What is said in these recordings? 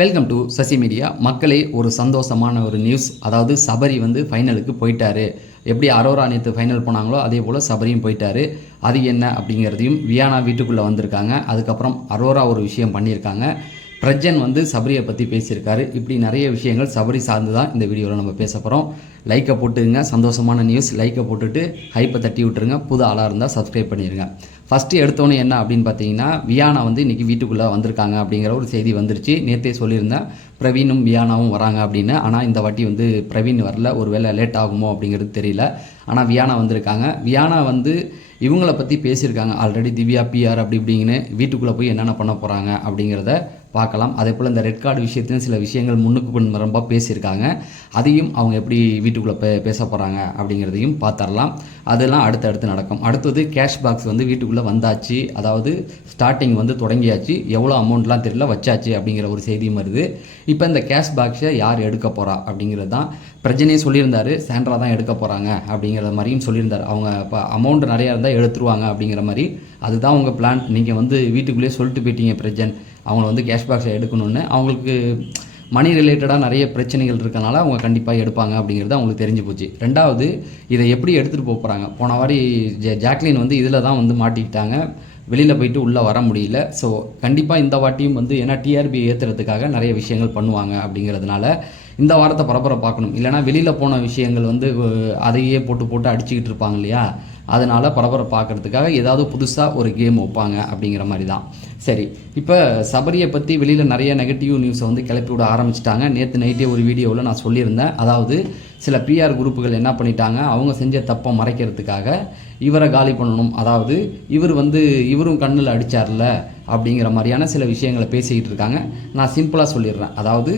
Welcome to Sasi media. மக்களே, ஒரு சந்தோஷமான ஒரு நியூஸ். அதாவது சபரி வந்து ஃபைனலுக்கு போயிட்டாரு. எப்படி அரோரா நேற்று ஃபைனல் போனாங்களோ அதே போல் சபரியும் போயிட்டாரு. அது என்ன அப்படிங்கிறதையும், வியானா வீட்டுக்குள்ளே வந்திருக்காங்க. அதுக்கப்புறம் அரோரா ஒரு விஷயம் பண்ணியிருக்காங்க. பிரஜன் வந்து சபரியை பற்றி பேசியிருக்காரு. இப்படி நிறைய விஷயங்கள் சபரி சார்ந்து தான் இந்த வீடியோவில் நம்ம பேச போகிறோம். லைக்கை போட்டுங்க. சந்தோஷமான நியூஸ். லைக்கை போட்டுட்டு ஹைப்பை தட்டி விட்டுருங்க. புது ஆளாக இருந்தால் சப்ஸ்கிரைப் பண்ணிடுங்க. ஃபஸ்ட்டு எடுத்தோன்னே என்ன அப்படின்னு பார்த்தீங்கன்னா, வியானா வந்து இன்றைக்கி வீட்டுக்குள்ளே வந்திருக்காங்க அப்படிங்கிற ஒரு செய்தி வந்துருச்சு. நேற்றே சொல்லியிருந்தேன் பிரவீனும் வியானாவும் வராங்க அப்படின்னு. ஆனால் இந்த வாட்டி வந்து பிரவீன் வரல. ஒரு வேளை லேட் ஆகுமோ அப்படிங்கிறது தெரியல. ஆனால் வியானா வந்திருக்காங்க. வியானா வந்து இவங்களை பற்றி பேசியிருக்காங்க. ஆல்ரெடி திவ்யா பிஆர் அப்படி இப்படிங்கன்னு வீட்டுக்குள்ளே போய் என்னென்ன பண்ண போகிறாங்க அப்படிங்கிறத பார்க்கலாம். அதே போல் இந்த ரெட் கார்டு விஷயத்துலையும் சில விஷயங்கள் முன்னுக்கு ரொம்ப பேசியிருக்காங்க. அதையும் அவங்க எப்படி வீட்டுக்குள்ளே பேச போகிறாங்க அப்படிங்கிறதையும் பார்த்துடலாம். அதெல்லாம் அடுத்தடுத்து நடக்கும். அடுத்தது கேஷ் பாக்ஸ் வந்து வீட்டுக்குள்ளே வந்தாச்சு. அதாவது ஸ்டார்டிங் வந்து தொடங்கியாச்சு. எவ்வளோ அமௌண்ட்லாம் தெரியல, வச்சாச்சு அப்படிங்கிற ஒரு செய்தியும் வருது. இப்போ இந்த கேஷ் பாக்ஸை யார் எடுக்க போகிறா அப்படிங்கிறது தான் பிரச்சனையே சொல்லியிருந்தார். சாண்ட்ரா தான் எடுக்க போகிறாங்க அப்படிங்கிற மாதிரியும் சொல்லியிருந்தார். அவங்க இப்போ அமௌண்ட் நிறையா இருந்தால் எடுத்துருவாங்க அப்படிங்கிற மாதிரி. அதுதான் உங்கள் பிளான். நீங்கள் வந்து வீட்டுக்குள்ளேயே சொல்லிட்டு போயிட்டீங்க பிரஜன், அவங்கள வந்து கேஷ் பாக்ஸை எடுக்கணும்னு. அவங்களுக்கு மணி ரிலேட்டடாக நிறைய பிரச்சனைகள் இருக்கனால அவங்க கண்டிப்பாக எடுப்பாங்க அப்படிங்கிறது அவங்களுக்கு தெரிஞ்சு போச்சு. ரெண்டாவது, இதை எப்படி எடுத்துகிட்டு போகிறாங்க. போன வாரி ஜாக்லின் வந்து இதில் தான் வந்து மாட்டிக்கிட்டாங்க. வெளியில் போயிட்டு உள்ளே வர முடியல. ஸோ கண்டிப்பாக இந்த வாட்டியும் வந்து ஏன்னா டிஆர்பி ஏற்றுறதுக்காக நிறைய விஷயங்கள் பண்ணுவாங்க அப்படிங்கிறதுனால இந்த வாரத்தை பரபரை பார்க்கணும். இல்லைனா வெளியில் போன விஷயங்கள் வந்து அதையே போட்டு அடிச்சுக்கிட்டு இருப்பாங்க இல்லையா. அதனால் பரபரை பார்க்குறதுக்காக ஏதாவது புதுசாக ஒரு கேம் வைப்பாங்க அப்படிங்கிற மாதிரி தான். சரி, இப்போ சபரியை பற்றி வெளியில் நிறைய நெகட்டிவ் நியூஸை வந்து கிளப்பி விட ஆரம்பிச்சிட்டாங்க. நேற்று நைட்டே ஒரு வீடியோவில் நான் சொல்லியிருந்தேன். அதாவது சில பிஆர் குரூப்புகள் என்ன பண்ணிட்டாங்க, அவங்க செஞ்ச தப்பை மறைக்கிறதுக்காக இவரை காலி பண்ணணும். அதாவது இவரும் கண்ணில் அடித்தார்ல அப்படிங்கிற மாதிரியான சில விஷயங்களை பேசிக்கிட்டு இருக்காங்க. நான் சிம்பிளாக சொல்லிடுறேன். அதாவது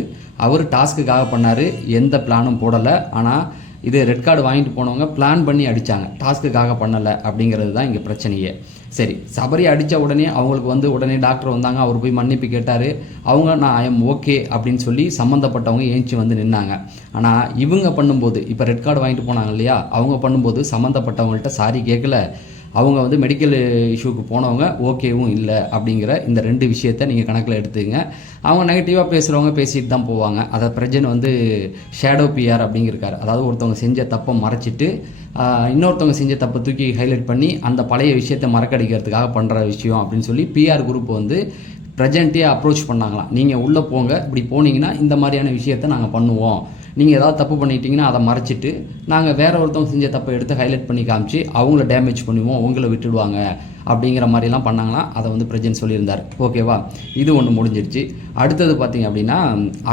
அவர் டாஸ்க்குக்காக பண்ணார், எந்த பிளானும் போடலை. ஆனால் இது ரெட் கார்டு வாங்கிட்டு போனவங்க பிளான் பண்ணி அடித்தாங்க, டாஸ்க்குக்காக பண்ணலை அப்படிங்கிறது தான் இங்கே பிரச்சனையே. சரி, சபரி அடித்த உடனே அவங்களுக்கு வந்து உடனே டாக்டர் வந்தாங்க. அவர் போய் மன்னிப்பு கேட்டார். அவங்க நான் ஐ எம் ஓகே அப்படின்னு சொல்லி சம்மந்தப்பட்டவங்க ஏஞ்சி வந்து நின்னாங்க. ஆனால் இவங்க பண்ணும்போது, இப்போ ரெட் கார்டு வாங்கிட்டு போனாங்க இல்லையா, அவங்க பண்ணும்போது சம்மந்தப்பட்டவங்கள்ட்ட சாரி கேட்கல. அவங்க வந்து மெடிக்கல் இஷ்யூக்கு போனவங்க ஓகேவும் இல்லை அப்படிங்கிற இந்த ரெண்டு விஷயத்தை நீங்கள் கணக்கில் எடுத்துங்க. அவங்க நெகட்டிவாக பேசுகிறவங்க பேசிட்டு தான் போவாங்க. அதை பிரஜன் வந்து ஷேடோ பிஆர் அப்படிங்கிருக்காரு. அதாவது ஒருத்தவங்க செஞ்ச தப்பை மறைச்சிட்டு இன்னொருத்தவங்க செஞ்ச தப்பை தூக்கி ஹைலைட் பண்ணி அந்த பழைய விஷயத்தை மறக்கடிக்கிறதுக்காக பண்ணுற விஷயம் அப்படின்னு சொல்லி பிஆர் குரூப் வந்து பிரஜென்ட்டே அப்ரோச் பண்ணாங்களாம். நீங்கள் உள்ளே போங்க, இப்படி போனீங்கன்னா இந்த மாதிரியான விஷயத்தை நாங்கள் பண்ணுவோம். நீங்கள் ஏதாவது தப்பு பண்ணிட்டீங்கன்னா அதை மறைச்சிட்டு நாங்கள் வேறு ஒருத்தவங்க செஞ்ச தப்பை எடுத்து ஹைலைட் பண்ணி காமிச்சு அவங்கள டேமேஜ் பண்ணுவோம், உங்களை விட்டுடுவாங்க அப்படிங்கிற மாதிரிலாம் பண்ணாங்களாம். அதை வந்து பிரஜன் சொல்லியிருந்தார். ஓகேவா, இது ஒன்று முடிஞ்சிருச்சு. அடுத்தது பார்த்திங்க அப்படின்னா,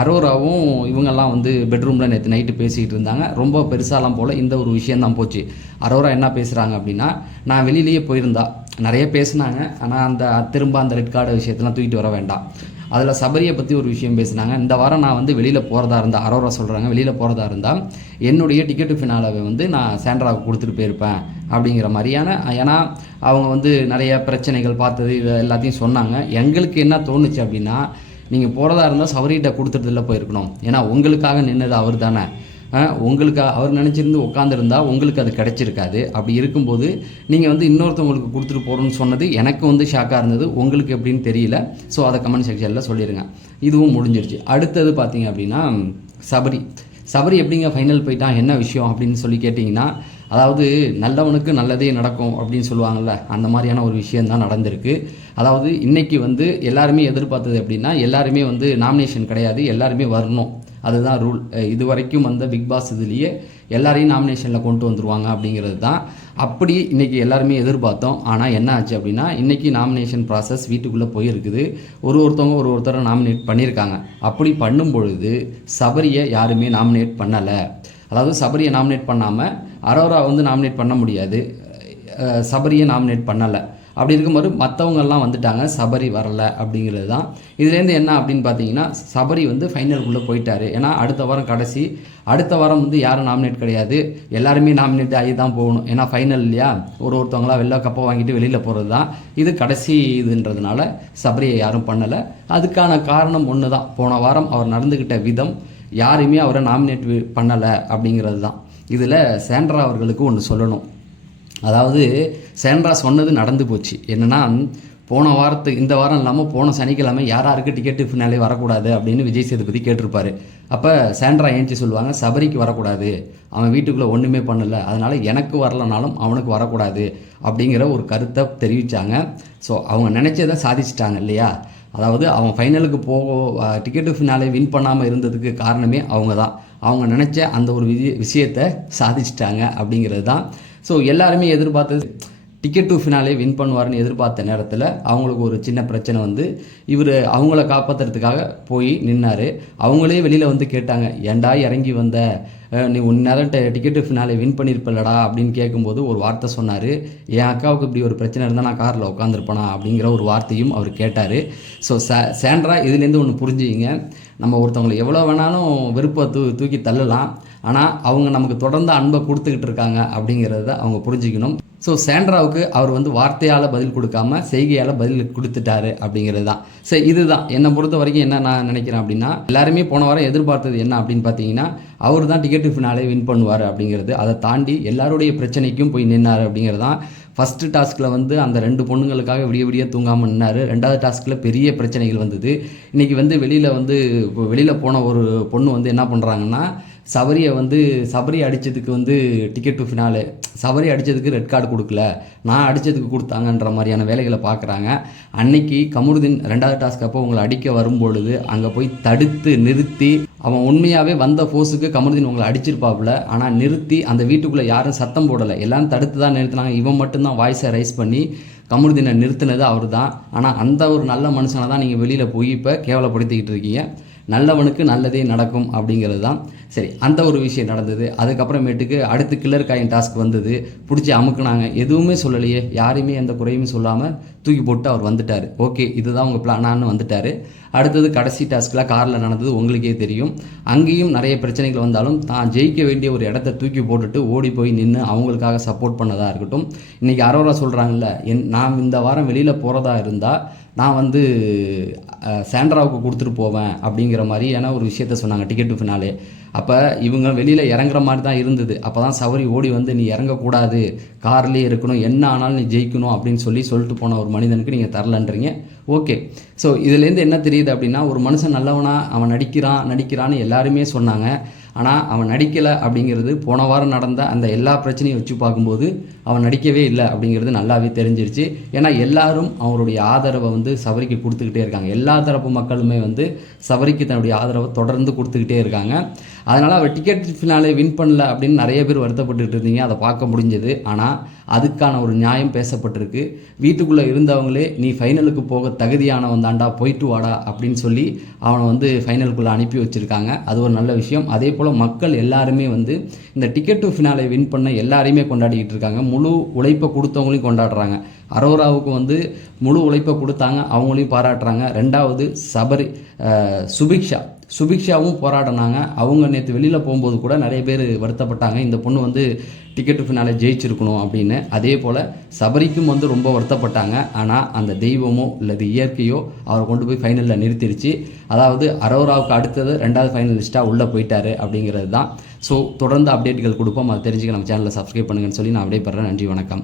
அரோராவும் இவங்கெல்லாம் வந்து பெட்ரூமில் நேற்று நைட்டு பேசிக்கிட்டு இருந்தாங்க. ரொம்ப பெருசாலாம் போல் இந்த ஒரு விஷயந்தான் போச்சு. அரோரா என்ன பேசுகிறாங்க அப்படின்னா, நான் வெளியிலேயே போயிருந்தா நிறைய பேசினாங்க. ஆனால் திரும்ப அந்த ரெட் கார்டு விஷயத்தெல்லாம் தூக்கிட்டு வர வேண்டாம். அதில் சபரியை பற்றி ஒரு விஷயம் பேசினாங்க. இந்த வாரம் நான் வந்து வெளியில் போகிறதா இருந்தால், அரோரா சொல்கிறாங்க, வெளியில் போகிறதா இருந்தால் என்னுடைய டிக்கெட்டு ஃபினாலாவை வந்து நான் சாண்ட்ராவுக்கு கொடுத்துட்டு போயிருப்பேன் அப்படிங்கிற மாதிரியான. ஏன்னா அவங்க வந்து நிறைய பிரச்சனைகள் பார்த்தது இதை எல்லாத்தையும் சொன்னாங்க. எங்களுக்கு என்ன தோணுச்சு அப்படின்னா, நீங்கள் போகிறதா இருந்தால் சபரிகிட்ட கொடுத்துட்டதில் போயிருக்கணும். ஏன்னா உங்களுக்காக நின்னது அவர் தானே. உங்களுக்கு அவர் நினச்சிருந்து உட்காந்துருந்தா உங்களுக்கு அது கிடச்சிருக்காது. அப்படி இருக்கும்போது நீங்கள் வந்து இன்னொருத்தவங்களுக்கு கொடுத்துட்டு போகிறோன்னு சொன்னது எனக்கு வந்து ஷாக்காக இருந்தது. உங்களுக்கு எப்படின்னு தெரியல. ஸோ அதை கமெண்ட் செக்ஷனில் சொல்லிடுங்க. இதுவும் முடிஞ்சிருச்சு. அடுத்தது பார்த்தீங்க அப்படின்னா, சபரி எப்படிங்க ஃபைனல் போயிட்டான், என்ன விஷயம் அப்படின்னு சொல்லி கேட்டிங்கன்னா, அதாவது நல்லவனுக்கு நல்லதே நடக்கும் அப்படின்னு சொல்லுவாங்கள்ல, அந்த மாதிரியான ஒரு விஷயந்தான் நடந்திருக்கு. அதாவது இன்றைக்கி வந்து எல்லாருமே எதிர்பார்த்தது எப்படின்னா, எல்லாருமே வந்து நாமினேஷன் கிடையாது, எல்லாருமே வரணும், அதுதான் ரூல். இது வரைக்கும் வந்த பிக் பாஸ் இதுலேயே எல்லாரையும் நாமினேஷனில் கொண்டு வந்துருவாங்க அப்படிங்கிறது தான். அப்படி இன்றைக்கி எல்லாருமே எதிர்பார்த்தோம். ஆனால் என்ன ஆச்சு அப்படின்னா, இன்றைக்கி நாமினேஷன் ப்ராசஸ் வீட்டுக்குள்ளே போயிருக்குது. ஒருத்தவங்க ஒருத்தரை நாமினேட் பண்ணியிருக்காங்க. அப்படி பண்ணும் பொழுது சபரியை யாருமே நாமினேட் பண்ணலை. அதாவது சபரியை நாமினேட் பண்ணாமல் அரோரா வந்து நாமினேட் பண்ண முடியாது, சபரியை நாமினேட் பண்ணலை. அப்படி இருக்கும்போது மற்றவங்கெல்லாம் வந்துட்டாங்க, சபரி வரலை அப்படிங்கிறது தான். இதுலேருந்து என்ன அப்படின்னு பார்த்தீங்கன்னா, சபரி வந்து ஃபைனலுக்குள்ளே போயிட்டார். ஏன்னா அடுத்த வாரம் கடைசி, அடுத்த வாரம் வந்து யாரும் நாமினேட் கிடையாது, எல்லாருமே நாமினேட் ஆகி தான் போகணும். ஏன்னா ஃபைனல் இல்லையா, ஒருத்தவங்களா வெளில கப்பை வாங்கிட்டு வெளியில் போகிறது தான் இது கடைசி இதுன்றதுனால சபரியை யாரும் பண்ணலை. அதுக்கான காரணம் ஒன்று தான், போன வாரம் அவர் நடந்துக்கிட்ட விதம், யாருமே அவரை நாமினேட் பண்ணலை அப்படிங்கிறது தான். இதில் சாண்ட்ரா அவர்களுக்கு ஒன்று சொல்லணும். அதாவது சாண்ட்ரா சொன்னது நடந்து போச்சு. என்னென்னா, இந்த வாரம் இல்லாமல் போன சனிக்கிழமை யாருக்கு டிக்கெட்டு ஃபினாலே வரக்கூடாது அப்படின்னு விஜய் சேதுபதி கேட்டிருப்பாரு. அப்போ சாண்ட்ரா ஏஞ்சி சொல்லுவாங்க, சபரிக்கு வரக்கூடாது, அவன் வீட்டுக்குள்ளே ஒன்றுமே பண்ணலை, அதனால் எனக்கு வரலனாலும் அவனுக்கு வரக்கூடாது அப்படிங்கிற ஒரு கருத்தை தெரிவித்தாங்க. ஸோ அவங்க நினச்சதை சாதிச்சிட்டாங்க இல்லையா. அதாவது அவன் ஃபைனலுக்கு டிக்கெட்டு ஃபினாலே வின் பண்ணாமல் இருந்ததுக்கு காரணமே அவங்க தான். அவங்க நினச்ச அந்த ஒரு விஷயத்தை சாதிச்சிட்டாங்க அப்படிங்கிறது தான். ஸோ எல்லாருமே எதிர்பார்த்தது டிக்கெட் டு ஃபினாலே வின் பண்ணுவார்னு எதிர்பார்த்த நேரத்தில் அவங்களுக்கு ஒரு சின்ன பிரச்சனை வந்து இவர் அவங்கள காப்பாற்றுறதுக்காக போய் நின்னார். அவங்களே வெளியில் வந்து கேட்டாங்க, ஏண்டா இறங்கி வந்த, நீ நேரம் டிக்கெட்டு ஃபினாலே வின் பண்ணியிருப்பலடா அப்படின்னு கேட்கும்போது ஒரு வார்த்தை சொன்னார், என் அக்காவுக்கு இப்படி ஒரு பிரச்சனை இருந்தால் நான் காரில் உட்காந்துருப்பேனா அப்படிங்கிற ஒரு வார்த்தையும் அவர் கேட்டார். ஸோ சாண்ட்ரா இதுலேருந்து ஒன்று புரிஞ்சுக்கிங்க, நம்ம ஒருத்தவங்களை எவ்வளோ வேணாலும் விருப்ப தூக்கி தள்ளலாம், ஆனால் அவங்க நமக்கு தொடர்ந்து அன்பை கொடுத்துக்கிட்டு இருக்காங்க அப்படிங்கிறத அவங்க புரிஞ்சுக்கணும். ஸோ சாண்ட்ராவுக்கு அவர் வந்து வார்த்தையால் பதில் கொடுக்காம செய்கையால் பதில் கொடுத்துட்டாரு அப்படிங்கிறது தான். சரி, இதுதான் என்னை பொறுத்த வரைக்கும் என்ன நான் நினைக்கிறேன் அப்படின்னா, எல்லாருமே போன வாரம் எதிர்பார்த்தது என்ன அப்படின்னு பார்த்தீங்கன்னா, அவர் தான் டிக்கெட்டு ஃபினாலே வின் பண்ணுவார் அப்படிங்கிறது. அதை தாண்டி எல்லாருடைய பிரச்சனைக்கும் போய் நின்னார் அப்படிங்கிறது தான். ஃபஸ்ட்டு டாஸ்கில் வந்து அந்த 2 பொண்ணுங்களுக்காக விடிய தூங்காமல் நின்னார். 2வது டாஸ்கில் பெரிய பிரச்சனைகள் வந்தது. இன்றைக்கி வந்து வெளியில் போன ஒரு பொண்ணு வந்து என்ன பண்ணுறாங்கன்னா, சபரி அடித்ததுக்கு வந்து டிக்கெட் டு ஃபினாலே, சபரி அடித்ததுக்கு ரெட் கார்டு கொடுக்கல, நான் அடித்ததுக்கு கொடுத்தாங்கன்ற மாதிரியான வேலைகளை பார்க்குறாங்க. அன்னைக்கு கமருதீன் 2வது டாஸ்க் அப்போ உங்களை அடிக்க வரும்பொழுது அங்கே போய் தடுத்து நிறுத்தி, அவன் உண்மையாகவே வந்த ஃபோர்ஸுக்கு கமருதீன் உங்களை அடிச்சிருப்பாப்புல, ஆனால் நிறுத்தி அந்த வீட்டுக்குள்ளே யாரும் சத்தம் போடலை, எல்லாம் தடுத்து தான் நிறுத்தினாங்க. இவன் மட்டும்தான் வாய்ஸை ரைஸ் பண்ணி கமருதீனை நிறுத்தினது அவர் தான். ஆனால் அந்த ஒரு நல்ல மனுஷனை தான் நீங்கள் வெளியில் போய் இப்போ கேவலப்படுத்திக்கிட்டு இருக்கீங்க. நல்லவனுக்கு நல்லதே நடக்கும் அப்படிங்கிறது தான். சரி, அந்த ஒரு விஷயம் நடந்தது. அதுக்கப்புறமேட்டுக்கு அடுத்து கில்லர் காயின் டாஸ்க் வந்தது, பிடிச்சி அமுக்குனாங்க, எதுவுமே சொல்லலையே, யாரையுமே எந்த குறையுமே சொல்லாமல் தூக்கி போட்டு அவர் வந்துட்டார். ஓகே, இதுதான் உங்கள் பிளானான்னு வந்துட்டார். அடுத்தது கடைசி டாஸ்கில் காரில் நடந்தது உங்களுக்கே தெரியும். அங்கேயும் நிறைய பிரச்சனைகள் வந்தாலும் தான் ஜெயிக்க வேண்டிய ஒரு இடத்த தூக்கி போட்டுட்டு ஓடி போய் நின்று அவங்களுக்காக சப்போர்ட் பண்ணதாக இருக்கட்டும். இன்றைக்கி அரோரா சொல்கிறாங்கல்ல, நான் இந்த வாரம் வெளியில் போகிறதா இருந்தால் நான் வந்து சாண்ட்ராவுக்கு கொடுத்துட்டு போவேன் அப்படிங்கிற மாதிரியான ஒரு விஷயத்த சொன்னாங்க டிக்கெட்டு ஃபினாலே. அப்போ இவங்க வெளியில் இறங்குற மாதிரி தான் இருந்தது. அப்போ தான் சபரி ஓடி வந்து, நீ இறங்கக்கூடாது, கார்லேயே இருக்கணும், என்ன ஆனாலும் நீ ஜெயிக்கணும் அப்படின்னு சொல்லிட்டு போன ஒரு மனிதனுக்கு நீங்கள் தரலன்றீங்க. ஓகே, ஸோ இதுலேருந்து என்ன தெரியுது அப்படின்னா, ஒரு மனுஷன் நல்லவனா அவன் நடிக்கிறான்னு எல்லாருமே சொன்னாங்க. ஆனால் அவன் நடிக்கலை அப்படிங்கிறது போன வாரம் நடந்த அந்த எல்லா பிரச்சனையும் வச்சு பார்க்கும்போது அவன் நடிக்கவே இல்லை அப்படிங்கிறது நல்லாவே தெரிஞ்சிருச்சு. ஏன்னா எல்லாரும் அவருடைய ஆதரவை வந்து சபரிக்கு கொடுத்துக்கிட்டே இருக்காங்க. எல்லா தரப்பு மக்களுமே வந்து சபரிக்கு தன்னுடைய ஆதரவை தொடர்ந்து கொடுத்துக்கிட்டே இருக்காங்க. அதனால் அவர் டிக்கெட் ஃபினாலே வின் பண்ணல அப்படின்னு நிறைய பேர் வருத்தப்பட்டுட்டு இருந்தீங்க, அதை பார்க்க முடிஞ்சது. ஆனால் அதுக்கான ஒரு நியாயம் பேசப்பட்டிருக்கு. வீட்டுக்குள்ளே இருந்தவங்களே நீ ஃபைனலுக்கு போக தகுதியானவன் தாண்டா, போயிட்டு வாடா அப்படின்னு சொல்லி அவனை வந்து ஃபைனலுக்குள்ளே அனுப்பி வச்சுருக்காங்க. அது ஒரு நல்ல விஷயம். அதே போல் மக்கள் எல்லாருமே வந்து இந்த டிக்கெட் டு ஃபினாலே வின் பண்ண எல்லாரையுமே கொண்டாடிக்கிட்டு இருக்காங்க. முழு உழைப்பை கொடுத்தவங்களையும் கொண்டாடுறாங்க. அரோராவுக்கு வந்து முழு உழைப்பை கொடுத்தாங்க, அவங்களையும் பாராட்டுறாங்க. 2வது சுபிக்ஷாவும் போராடினாங்க. அவங்க நேற்று வெளியில் போகும்போது கூட நிறைய பேர் வருத்தப்பட்டாங்க, இந்த பொண்ணு வந்து டிக்கெட்டு ஃபினாலே ஜெயிச்சிருக்கணும் அப்படின்னு. அதே போல் சபரிக்கும் வந்து ரொம்ப வருத்தப்பட்டாங்க. ஆனால் அந்த தெய்வமோ இல்லது இயற்கையோ அவரை கொண்டு போய் ஃபைனலில் நிறுத்திடுச்சு. அதாவது அரோராவுக்கு அடுத்தது 2வது ஃபைனலிஸ்ட்டாக உள்ளே போயிட்டார் அப்படிங்கிறது தான். ஸோ தொடர்ந்து அப்டேட்டுகள் கொடுப்போம், அதை தெரிஞ்சுக்க நம்ம சேனலில் சப்ஸ்கிரைப் பண்ணுங்கன்னு சொல்லி நான் விடைபெறேன். நன்றி, வணக்கம்.